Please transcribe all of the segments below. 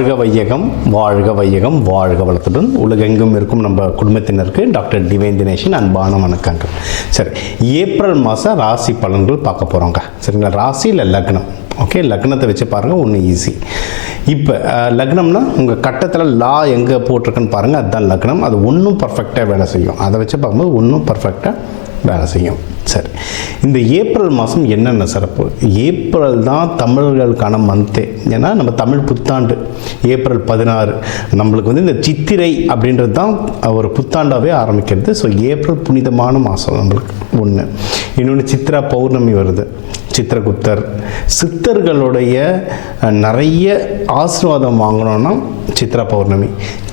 வாழ்க வையகம், வாழ்க வையகம், வாழ்க வளத்துடன் உலகெங்கும் இருக்கும் நம்ம குடும்பத்தினருக்கு டாக்டர் டிவைன் தினேஷன் அன்பான வணக்கங்கள். சரி, ஏப்ரல் மாதம் ராசி பலன்கள் பார்க்க போகிறோங்க. சரிங்களா? ராசி இல்லை லக்னம். ஓகே, லக்னத்தை வச்சு பாருங்கள், ஒன்று ஈஸி. இப்போ லக்னம்னா உங்கள் கட்டத்தில் லா எங்கே போட்டிருக்குன்னு பாருங்கள், அதுதான் லக்னம். அது ஒன்றும் பர்ஃபெக்டாக வேலை செய்யும். அதை வச்சு பார்க்கும்போது ஒன்றும் பர்ஃபெக்டாக வேலை செய்யும். சரி, இந்த ஏப்ரல் மாதம் என்னென்ன சிறப்பு? ஏப்ரல் தான் தமிழர்களுக்கான மந்த்தே. ஏன்னா நம்ம தமிழ் புத்தாண்டு ஏப்ரல் 16. நம்மளுக்கு வந்து இந்த சித்திரை அப்படின்றது தான் ஒரு புத்தாண்டாகவே ஆரம்பிக்கிறது. ஸோ ஏப்ரல் புனிதமான மாதம் நம்மளுக்கு ஒன்று. இன்னொன்று சித்ரா பௌர்ணமி வருது, சித்திரகுப்தர். சித்தர்களுடைய நிறைய ஆசீர்வாதம் வாங்கணும்னா சித்ரா பௌர்ணமி.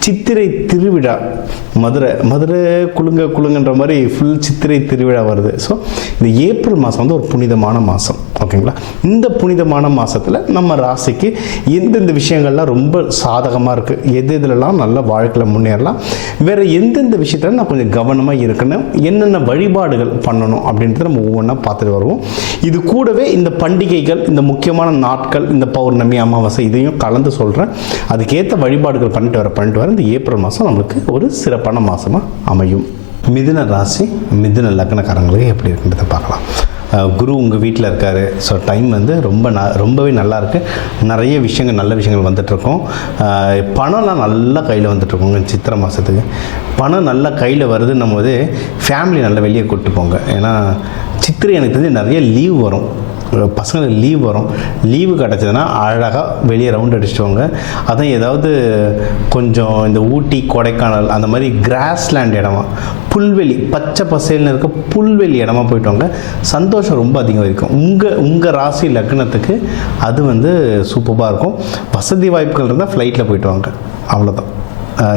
சித்திரை திருவிழா, மதுரை குலுங்கன்ற மாதிரி ஃபுல் சித்திரை திருவிழா வருது. ஸோ இந்த ஏப்ரல் மாதம் வந்து ஒரு புனிதமான மாதம். ஓகேங்களா? இந்த புனிதமான மாதத்தில் நம்ம ராசிக்கு எந்தெந்த விஷயங்கள்லாம் ரொம்ப சாதகமாக இருக்குது, எதுலலாம் நல்ல வாழ்க்கையில் முன்னேறலாம், வேறு எந்தெந்த விஷயத்தில் நான் கொஞ்சம் கவனமாக இருக்கணும், என்னென்ன வழிபாடுகள் பண்ணணும் அப்படின்றத நம்ம ஒவ்வொன்றா பார்த்துட்டு வருவோம். இது கூடவே இந்த பண்டிகைகள், இந்த முக்கியமான நாட்கள், இந்த பௌர்ணமி, அமாவாசை இதையும் கலந்து சொல்கிறேன். அதுக்கேற்ற வழிபாடுகள் பண்ணிட்டு வர இந்த ஏப்ரல் மாதம் நம்மளுக்கு ஒரு சிறப்பான மாதமாக அமையும். மிதுன ராசி, மிதுன லக்னக்காரங்களுக்கு எப்படி இருக்குன்றதை பார்க்கலாம். குரு உங்கள் வீட்டில் இருக்கார். ஸோ டைம் வந்து ரொம்பவே நல்லாயிருக்கு. நிறைய விஷயங்கள், நல்ல விஷயங்கள் வந்துட்டுருக்கோம். பணம்லாம் நல்லா கையில் வந்துட்டுருக்கோங்க. சித்திரை மாதத்துக்கு பணம் நல்லா கையில் வருதுன்னும் போது ஃபேமிலி நல்லா வெளியே கூப்பிட்டு போங்க. ஏன்னா சித்திரை எனக்கு தெரிஞ்சு நிறைய லீவ் வரும், பசங்களுக்கு லீவ் வரும். லீவு கிடச்சதுன்னா அழகாக வெளியே ரவுண்ட் அடிச்சுட்டுவாங்க. அதான் ஏதாவது கொஞ்சம் இந்த ஊட்டி, கொடைக்கானல் அந்த மாதிரி கிராஸ்லேண்ட் இடமா, புல்வெளி, பச்சை பசேல்னு இருக்க புல்வெளி இடமா போயிட்டு வாங்க. சந்தோஷம் ரொம்ப அதிகமாக இருக்கும். உங்கள் ராசி லக்னத்துக்கு அது வந்து சூப்பராக இருக்கும். வசதி வாய்ப்புகள் இருந்தால் ஃப்ளைட்டில் போயிட்டு வாங்க, அவ்வளோதான்.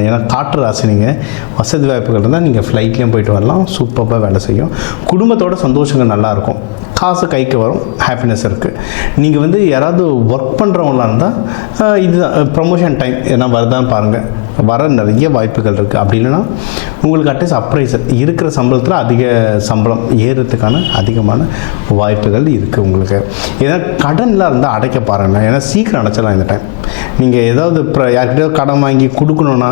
ஏன்னா காற்று ராசி, நீங்கள் வசதி வாய்ப்புகள் இருந்தால் நீங்கள் ஃப்ளைட்லேயும் போயிட்டு வரலாம். சூப்பராக வேலை செய்யும். குடும்பத்தோட சந்தோஷங்கள் நல்லாயிருக்கும். காசு கைக்கு வரும், ஹாப்பினஸ் இருக்குது. நீங்கள் வந்து யாராவது ஒர்க் பண்ணுறவங்களா இருந்தால் இதுதான் ப்ரமோஷன் டைம். ஏன்னா வருதான்னு பாருங்கள், வர நிறைய வாய்ப்புகள் இருக்குது. அப்படி இல்லைன்னா உங்களுக்கு அட்லீஸ்ட் அப்ரைசர் இருக்கிற சம்பளத்தில் அதிக சம்பளம் ஏறுறதுக்கான அதிகமான வாய்ப்புகள் இருக்குது உங்களுக்கு. ஏன்னா கடன்லாம் இருந்தால் அடைக்க பாருங்கள். ஏன்னா சீக்கிரம் அடைச்சிடலாம் இந்த டைம். நீங்கள் ஏதாவது யார்கிட்டயாவது கடன் வாங்கி கொடுக்கணுன்னா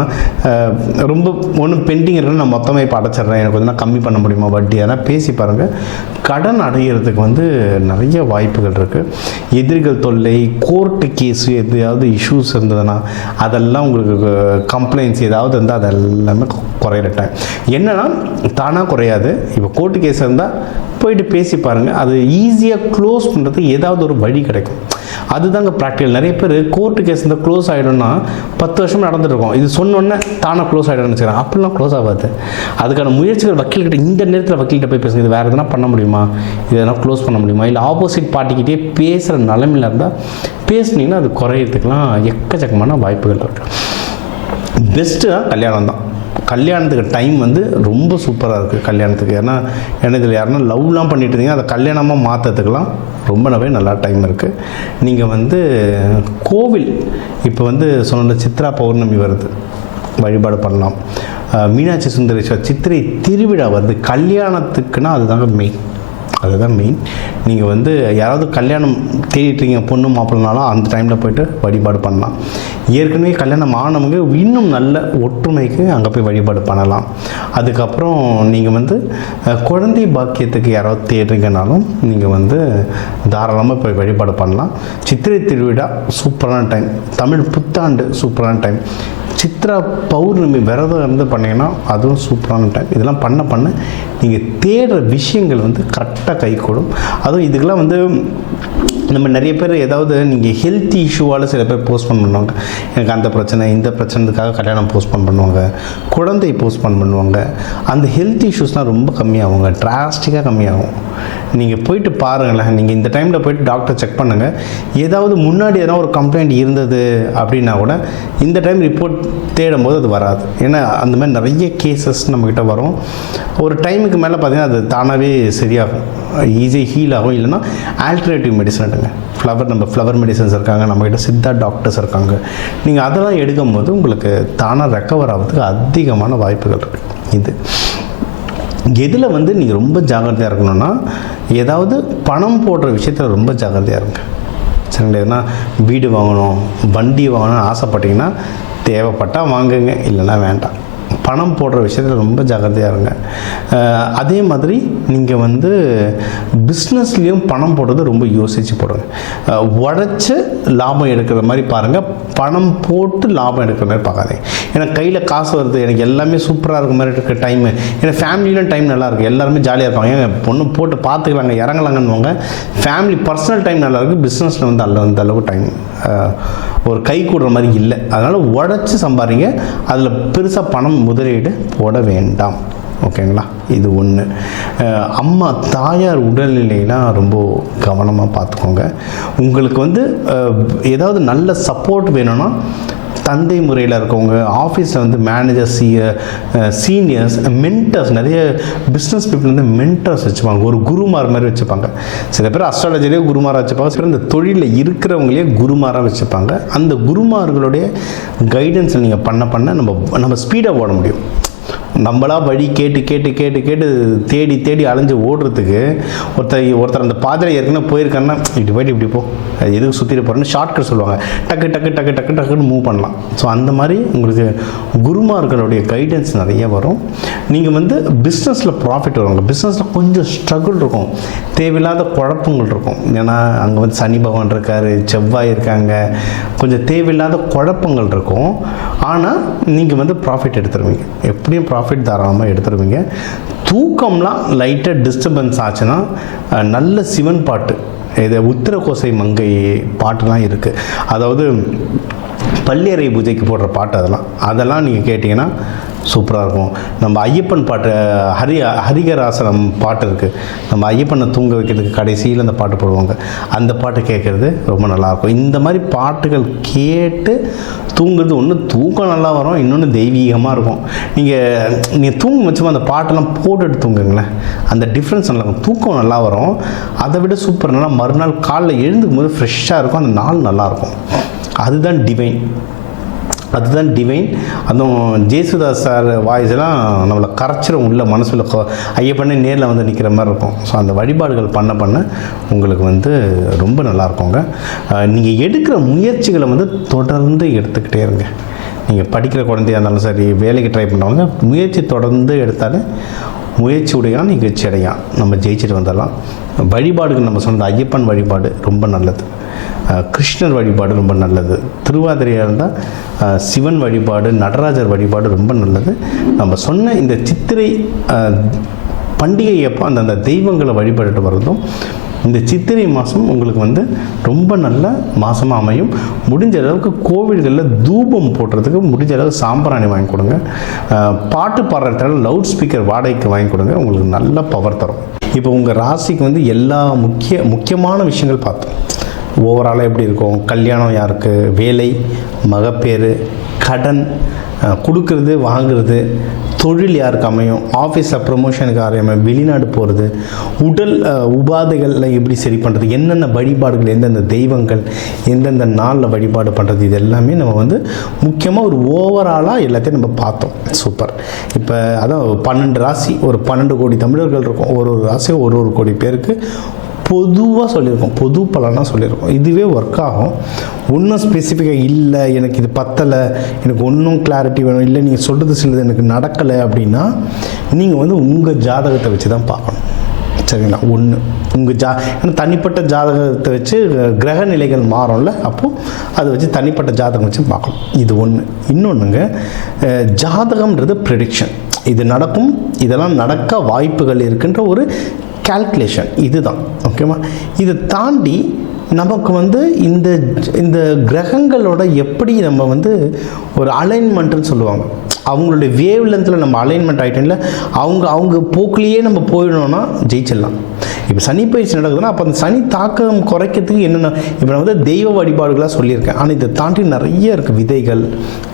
ரொம்ப ஒன்றும் பெண்டிங் இருக்குன்னு நான் மொத்தமாக இப்போ அடைச்சிட்றேன், எனக்கு வந்து கம்மி பண்ண முடியுமா வட்டி, அதெல்லாம் பேசி பாருங்கள். கடன் அடைகிறதுக்கு வந்து நிறைய வாய்ப்புகள் இருக்குது. எதிரிகள் தொல்லை, கோர்ட்டு கேஸு, எதாவது இஷ்யூஸ் இருந்ததுன்னா அதெல்லாம் உங்களுக்கு கம்ப்ளைண்ட்ஸ் ஏதாவது இருந்தால் அதெல்லாமே குறையிற டைம். என்னென்னா தானாக குறையாது. இப்போ கோர்ட்டு கேஸ் இருந்தால் போயிட்டு பேசி பாருங்கள். அது ஈஸியாக க்ளோஸ் பண்ணுறதுக்கு ஏதாவது ஒரு வழி கிடைக்கும். அதுதாங்க ப்ராக்டிக்கல். நிறைய பேர் கோர்ட்டு கேஸ் இருந்தால் க்ளோஸ் ஆகிடும்னா 10 வருஷம் நடந்துருக்கோம், இது சொன்னோன்னே தானாக க்ளோஸ் ஆகிடும்னு வச்சுக்கிறேன். அப்படிலாம் க்ளோஸ் ஆகாது. அதுக்கான முயற்சிகள் வக்கீல்கிட்ட, இந்த நேரத்தில் வக்கீல்கிட்ட போய் பேசுங்க, இது வேறு எதனா பண்ண முடியுமா, இது எதனா க்ளோஸ் பண்ண முடியுமா, இல்லை ஆப்போசிட் பார்ட்டிக்கிட்டே பேசுகிற நிலைமையில் இருந்தால் பேசுனீங்கன்னா அது குறையிறதுக்கெலாம் எக்கச்சக்கமான வாய்ப்புகள் இருக்குது. பெஸ்ட்டு தான் கல்யாணம் தான். கல்யாணத்துக்கு டைம் வந்து ரொம்ப சூப்பராக இருக்குது கல்யாணத்துக்கு. ஏன்னா இதில் யாருன்னா லவ்லாம் பண்ணிட்டு இருந்தீங்கன்னா அதை கல்யாணமாக மாற்றுறதுக்கெலாம் ரொம்ப நல்லா டைம் இருக்குது. நீங்கள் வந்து கோவில் இப்போ வந்து சொன்ன சித்ரா பௌர்ணமி வருது, வழிபாடு பண்ணலாம். மீனாட்சி சுந்தரேஸ்வர் சித்திரை திருவிழா வருது. கல்யாணத்துக்குன்னா அதுதான் மெயின். நீங்கள் வந்து யாராவது கல்யாணம் தேடிட்டுருங்க, பொண்ணு மாப்பிள்ளனாலும் அந்த டைமில் போய்ட்டு வழிபாடு பண்ணலாம். ஏற்கனவே கல்யாணம் ஆனவங்க இன்னும் நல்ல ஒற்றுமைக்கு அங்கே போய் வழிபாடு பண்ணலாம். அதுக்கப்புறம் நீங்கள் வந்து குழந்தை பாக்கியத்துக்கு யாராவது தேடுறீங்கனாலும் நீங்கள் வந்து தாராளமாக போய் வழிபாடு பண்ணலாம். சித்திரை திருவிழா சூப்பரான டைம். தமிழ் புத்தாண்டு சூப்பரான டைம். சித்ரா பௌர்ணமி விரதம் இருந்து பண்ணிங்கன்னா அதுவும் சூப்பரான டைம். இதெல்லாம் பண்ண நீங்கள் தேடுற விஷயங்கள் வந்து கரெக்டாக கைகூடும். அதுவும் இதுக்கெல்லாம் வந்து நம்ம நிறைய பேர் ஏதாவது நீங்கள் ஹெல்த் இஷ்யூவால் சில பேர் போஸ்ட்போன் பண்ணுவாங்க. எனக்கு அந்த பிரச்சனை, இந்த பிரச்சனைக்காக கல்யாணம் போஸ்ட்போன் பண்ணுவாங்க, குழந்தை போஸ்ட்போன் பண்ணுவாங்க. அந்த ஹெல்த் இஷ்யூஸ்லாம் ரொம்ப கம்மியாகுங்க, டிராஸ்டிக்காக கம்மியாகும். நீங்கள் போயிட்டு பாருங்களேன். நீங்கள் இந்த டைமில் போய்ட்டு டாக்டர் செக் பண்ணுங்கள். ஏதாவது முன்னாடி எதனா ஒரு கம்ப்ளைண்ட் இருந்தது அப்படின்னா கூட இந்த டைம் ரிப்போர்ட் தேடும் போது அது வராது. ஏன்னா அந்த மாதிரி நிறைய கேசஸ் நம்மக்கிட்ட வரும். ஒரு டைமுக்கு மேலே பார்த்தீங்கன்னா அது தானாகவே சரியாகும், ஈஸியாக ஹீல் ஆகும். இல்லைன்னா ஆல்டர்னேட்டிவ் மெடிசன் எடுங்க. ஃப்ளவர் மெடிசன்ஸ் இருக்காங்க, நம்மக்கிட்ட சித்தா டாக்டர்ஸ் இருக்காங்க. நீங்கள் அதெல்லாம் எடுக்கும் போது உங்களுக்கு தானாக ரெக்கவர் ஆகிறதுக்கு அதிகமான வாய்ப்புகள் இருக்குது. எதில் வந்து நீங்கள் ரொம்ப ஜாக்கிரதையாக இருக்கணும்னா, ஏதாவது பணம் போடுற விஷயத்தில் ரொம்ப ஜாக்கிரதையாக இருங்க. சரிங்களா. எதுனா வீடு வாங்கணும், வண்டி வாங்கணும்னு ஆசைப்பட்டீங்கன்னா தேவைப்பட்டால் வாங்குங்க, இல்லைன்னா வேண்டாம். பணம் போடுற விஷயத்தில் ரொம்ப ஜாக்கிரதையாக இருங்க. அதே மாதிரி நீங்கள் வந்து பிஸ்னஸ்லேயும் பணம் போடுறது ரொம்ப யோசித்து போடுங்க. உழைச்சி லாபம் எடுக்கிற மாதிரி பாருங்கள், பணம் போட்டு லாபம் எடுக்கிற மாதிரி பார்க்காதீங்க. ஏன்னா கையில் காசு வருது, எனக்கு எல்லாமே சூப்பராக இருக்க மாதிரி இருக்க டைமு, ஏன்னா ஃபேமிலியிலும் டைம் நல்லாயிருக்கு, எல்லாருமே ஜாலியாக இருப்பாங்க, ஏங்க பொண்ணு போட்டு பார்த்துக்கலாங்க இறங்கலாங்கன்னுவாங்க. ஃபேமிலி பர்சனல் டைம் நல்லாயிருக்கு, பிஸ்னஸில் வந்து அந்த அளவுக்கு டைம் ஒரு கை கூடுற மாதிரி இல்லை. அதனால் உழைச்சி சம்பாதிங்க, அதில் பெருசாக பணம் முதலீடு போட வேண்டாம். ஓகேங்களா. இது ஒன்று. அம்மா தாயார் உடல்நிலைலாம் ரொம்ப கவனமாக பார்த்துக்கோங்க. உங்களுக்கு வந்து ஏதாவது நல்ல சப்போர்ட் வேணும்னா தந்தை முறையில் இருக்கவங்க, ஆஃபீஸில் வந்து மேனேஜர்ஸ், சீனியர்ஸ், மென்டர்ஸ், நிறைய பிஸ்னஸ் பீப்புள் வந்து மென்டர்ஸ் வச்சுப்பாங்க, ஒரு குருமார் மாதிரி வச்சுப்பாங்க. சில பேர் அஸ்ட்ராலஜிலேயே குருமாராக வச்சுப்பாங்க, சில இந்த தொழிலில் இருக்கிறவங்களே குருமாராக வச்சுப்பாங்க. அந்த குருமார்களுடைய கைடன்ஸில் நீங்கள் பண்ண நம்ம ஸ்பீடாக ஓட முடியும். நம்மளா வழி கேட்டு கேட்டு கேட்டு கேட்டு தேடி தேடி அலைஞ்சு ஓடுறதுக்கு ஒருத்தர் அந்த பாதையில் ஏற்கனவே போயிருக்காங்கன்னா இப்படி போய்ட்டு இப்படி போ, அது எதுக்கு சுற்றிட்டு போகிறேன்னு ஷார்ட்கட் சொல்லுவாங்க, டக்கு டக்கு டக்கு டக்கு டக்குன்னு மூவ் பண்ணலாம். ஸோ அந்த மாதிரி உங்களுக்கு குருமார்களுடைய கைடன்ஸ் நிறைய வரும். நீங்கள் வந்து பிஸ்னஸில் ப்ராஃபிட் வருவாங்க. பிஸ்னஸில் கொஞ்சம் ஸ்ட்ரகிள் இருக்கும், தேவையில்லாத குழப்பங்கள் இருக்கும். ஏன்னா அங்கே வந்து சனி பகவான் இருக்கார், செவ்வாய் இருக்காங்க, கொஞ்சம் தேவையில்லாத குழப்பங்கள் இருக்கும். ஆனால் நீங்கள் வந்து ப்ராஃபிட் எடுத்துருவீங்க, எப்படியும் ப்ராஃபிட் தாராளமாக எடுத்துருவீங்க. தூக்கம்லாம் லைட்டாக டிஸ்டர்பன்ஸ் ஆச்சுன்னா நல்ல சிவன் பாட்டு, இது உத்திரகோசை மங்கை பாட்டுலாம் இருக்குது, அதாவது பள்ளியறை பூஜைக்கு போடுற பாட்டு, அதெல்லாம் நீங்கள் கேட்டிங்கன்னா சூப்பராக இருக்கும். நம்ம ஐயப்பன் பாட்டு, ஹரிகராசனம் பாட்டு இருக்குது, நம்ம ஐயப்பனை தூங்க வைக்கிறதுக்கு கடைசியில் அந்த பாட்டு போடுவாங்க, அந்த பாட்டு கேட்குறது ரொம்ப நல்லாயிருக்கும். இந்த மாதிரி பாட்டுகள் கேட்டு தூங்குறது ஒன்று தூக்கம் நல்லா வரும், இன்னொன்று தெய்வீகமாக இருக்கும். நீங்கள் தூங்க வச்சுமா அந்த பாட்டெல்லாம் போட்டுட்டு தூங்குங்களேன், அந்த டிஃப்ரென்ஸ் நல்லா இருக்கும், தூக்கம் நல்லா வரும். அதை விட சூப்பர் நல்லா மறுநாள் காலைல எழுந்துக்கும் போது ஃப்ரெஷ்ஷாக இருக்கும், அந்த நாள் நல்லாயிருக்கும். அதுதான் டிவைன். அதுவும் ஜேசுதாஸ் சார் வாய்ஸ்லாம் நம்மளை கரைச்சிரும், உள்ள மனசில் ஐயப்பண்ணே நேரில் வந்து நிற்கிற மாதிரி இருக்கும். ஸோ அந்த வழிபாடுகள் பண்ண உங்களுக்கு வந்து ரொம்ப நல்லாயிருக்குங்க. நீங்கள் எடுக்கிற முயற்சிகளை வந்து தொடர்ந்து எடுத்துக்கிட்டே இருங்க. நீங்கள் படிக்கிற குழந்தையாக இருந்தாலும் சரி, வேலைக்கு ட்ரை பண்ணுறவங்க முயற்சி தொடர்ந்து எடுத்தாலே முயற்சி உடையான் நிகழ்ச்சி அடையான், நம்ம ஜெயிச்சுட்டு வந்துடலாம். வழிபாடுகள் நம்ம சொன்னது ஐயப்பன் வழிபாடு ரொம்ப நல்லது, கிருஷ்ணர் வழிபாடு ரொம்ப நல்லது, திருவாதிரையாக இருந்தால் சிவன் வழிபாடு, நடராஜர் வழிபாடு ரொம்ப நல்லது. நம்ம சொன்ன இந்த சித்திரை பண்டிகை அப்போ அந்தந்த தெய்வங்களை வழிபட்டு வர்றதும் இந்த சித்திரை மாதம் உங்களுக்கு வந்து ரொம்ப நல்ல மாதமாக அமையும். முடிஞ்ச அளவுக்கு கோவில்களில் தூபம் போடுறதுக்கு முடிஞ்ச அளவுக்கு சாம்பிராணி வாங்கி கொடுங்க. பாட்டு பாடுறதுனால லவுட் ஸ்பீக்கர் வாடகைக்கு வாங்கி கொடுங்க, உங்களுக்கு நல்ல பவர் தரும். இப்போ உங்கள் ராசிக்கு வந்து எல்லா முக்கியமான விஷயங்கள் பார்த்தோம். ஓவராலாக எப்படி இருக்கும், கல்யாணம் யாருக்கு, வேலை, மகப்பேறு, கடன், கொடுக்கறது வாங்குறது, தொழில் யாருக்கு அமையும், ஆஃபீஸில் ப்ரொமோஷனுக்கு அமையும், வெளிநாடு போகிறது, உடல் உபாதைகளில் எப்படி சரி பண்ணுறது, என்னென்ன வழிபாடுகள், எந்தெந்த தெய்வங்கள் எந்தெந்த நாளில் வழிபாடு பண்ணுறது, இது எல்லாமே நம்ம வந்து முக்கியமாக ஒரு ஓவராலாக எல்லாத்தையும் நம்ம பார்த்தோம். சூப்பர். இப்போ அதான் 12 ராசி, ஒரு 12 கோடி தமிழர்கள் இருக்கும், ஒரு ராசி ஒரு கோடி பேருக்கு பொதுவாக சொல்லியிருக்கோம், பொது பலனாக சொல்லியிருக்கோம். இதுவே ஒர்க் ஆகும். ஒன்றும் ஸ்பெசிஃபிக்காக இல்லை, எனக்கு இது பத்தலை, எனக்கு ஒன்றும் கிளாரிட்டி வேணும், இல்லை நீங்கள் சொல்கிறது சிலது எனக்கு நடக்கலை அப்படின்னா நீங்கள் வந்து உங்கள் ஜாதகத்தை வச்சு தான் பார்க்கணும். சரிங்களா. ஒன்று உங்கள் ஏன்னா தனிப்பட்ட ஜாதகத்தை வச்சு கிரக நிலைகள் மாறும்ல, அப்போது அதை வச்சு தனிப்பட்ட ஜாதகம் வச்சு பார்க்கணும். இது ஒன்று. இன்னொன்றுங்க, ஜாதகம்ன்றது ப்ரெடிக்ஷன், இது நடக்கும், இதெல்லாம் நடக்க வாய்ப்புகள் இருக்குன்ற ஒரு கால்குலேஷன், இதுதான். ஓகேவா. இதை தாண்டி நமக்கு வந்து இந்த கிரகங்களோட எப்படி நம்ம வந்து ஒரு அலைன்மெண்ட்டுன்னு சொல்லுவாங்க, அவங்களுடைய வேவ் லென்த்தில் நம்ம அலைன்மெண்ட் ஆகிட்டோம்ல, அவங்க போக்குலேயே நம்ம போயிடணும்னா ஜெயிச்சிடலாம். இப்போ சனி பயிற்சி நடக்குதுன்னா அப்போ அந்த சனி தாக்கம் குறைக்கிறதுக்கு என்னென்ன இப்போ நான் வந்து தெய்வ வழிபாடுகளாக சொல்லியிருக்கேன். ஆனால் இதை தாண்டி நிறைய இருக்குது. விதைகள்,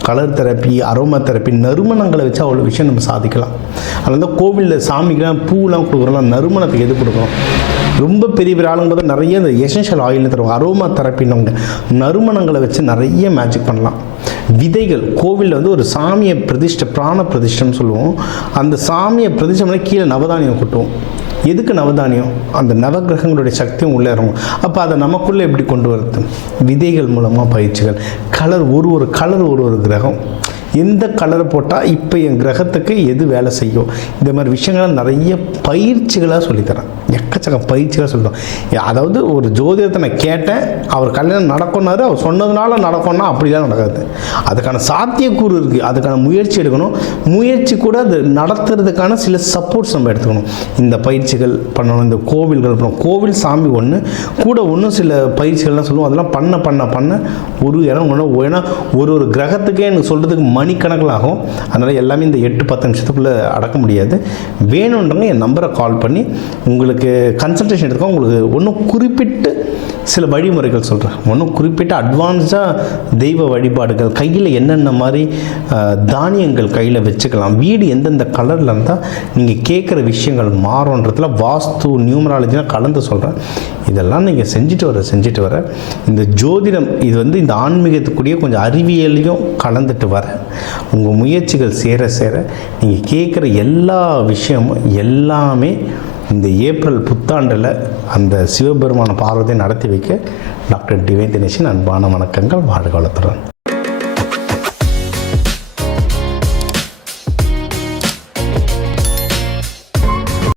கலர் தெரப்பி, அரோமா தெரப்பி, நறுமணங்களை வச்சு அவ்வளோ விஷயம் நம்ம சாதிக்கலாம். அதனால தான் கோவிலில் சாமிக்கெலாம் பூலாம் கொடுக்குறோம், நறுமணத்துக்கு எது கொடுக்குறோம். ரொம்ப பெரிய ஆளுங்க பார்த்தா நிறைய இந்த எசென்ஷியல் ஆயில்னு தருவாங்க, அரோமா தெரப்பின்னு நறுமணங்களை வச்சு நிறைய மேஜிக் பண்ணலாம். விதைகள் கோவிலில் வந்து ஒரு சாமியை பிரதிஷ்டை, பிராண பிரதிஷ்டைன்னு சொல்லுவோம். அந்த சாமியை பிரதிஷ்டை பண்ணி கீழே நவதானியம் கொட்டுவோம். எதுக்கு நவதானியம்? அந்த நவகிரகங்களுடைய சக்தியும் உள்ளே இறங்கும். அப்போ அதை நமக்குள்ளே எப்படி கொண்டு வரது? விதைகள் மூலமாக பயிற்சிகள். கலர், ஒரு கலர் ஒரு கிரகம். எந்த கலரை போட்டால் இப்போ என் கிரகத்துக்கு எது வேலை செய்யும், இந்த மாதிரி விஷயங்களை நிறைய பயிற்சிகளாக சொல்லித்தரேன். எக்கச்சக்க பயிற்சிகளாக சொல்லித்தரோம். அதாவது ஒரு ஜோதிடத்தை நான் கேட்டேன், அவர் கல்யாணம் நடக்கும்னாரு, அவர் சொன்னதுனால நடக்கும்னா அப்படிலாம் நடக்காது. அதுக்கான சாத்தியக்கூறு இருக்குது, அதுக்கான முயற்சி எடுக்கணும். முயற்சி கூட அது நடத்துறதுக்கான சில சப்போர்ட்ஸ் நம்ம எடுத்துக்கணும். இந்த பயிற்சிகள் பண்ணணும், இந்த கோவில்கள் பண்ணணும். கோவில் சாமி ஒன்று கூட ஒன்றும் சில பயிற்சிகள்லாம் சொல்லுவோம். அதெல்லாம் பண்ண ஒரு இடம் ஒன்று. ஏன்னா ஒரு கிரகத்துக்கே எனக்கு சொல்கிறதுக்கு மணிக்கணக்கில் ஆகும். அதனால் எல்லாமே இந்த 8-10 நிமிஷத்துக்குள்ளே அடக்க முடியாது. வேணுன்றவங்க என் நம்பரை கால் பண்ணி உங்களுக்கு கன்சல்டேஷன் எடுத்துக்கோ. உங்களுக்கு ஒன்றும் குறிப்பிட்டு சில வழிமுறைகள் சொல்கிறேன். ஒன்றும் குறிப்பிட்ட அட்வான்ஸாக தெய்வ வழிபாடுகள், கையில் என்னென்ன மாதிரி தானியங்கள் கையில் வச்சுக்கலாம், வீடு எந்தெந்த கலரில் இருந்தால் நீங்கள் கேட்குற விஷயங்கள் மாறுன்றதுல வாஸ்து நியூமராலஜிலாம் கலந்து சொல்கிறேன். இதெல்லாம் நீங்கள் செஞ்சுட்டு வர இந்த ஜோதிடம் இது வந்து இந்த ஆன்மீகத்துக்குரிய கொஞ்சம் அறிவியலையும் கலந்துட்டு வர உங்கள் முயற்சிகள் சேர நீங்கள் கேட்குற எல்லா விஷயமும் எல்லாமே இந்த ஏப்ரல் புத்தாண்டில் அந்த சிவபெருமான பார்வதியை நடத்தி வைக்க டாக்டர் டிவைன் தினேஷன் அன்பான வணக்கங்கள். வாழ்க வளத்துடன்.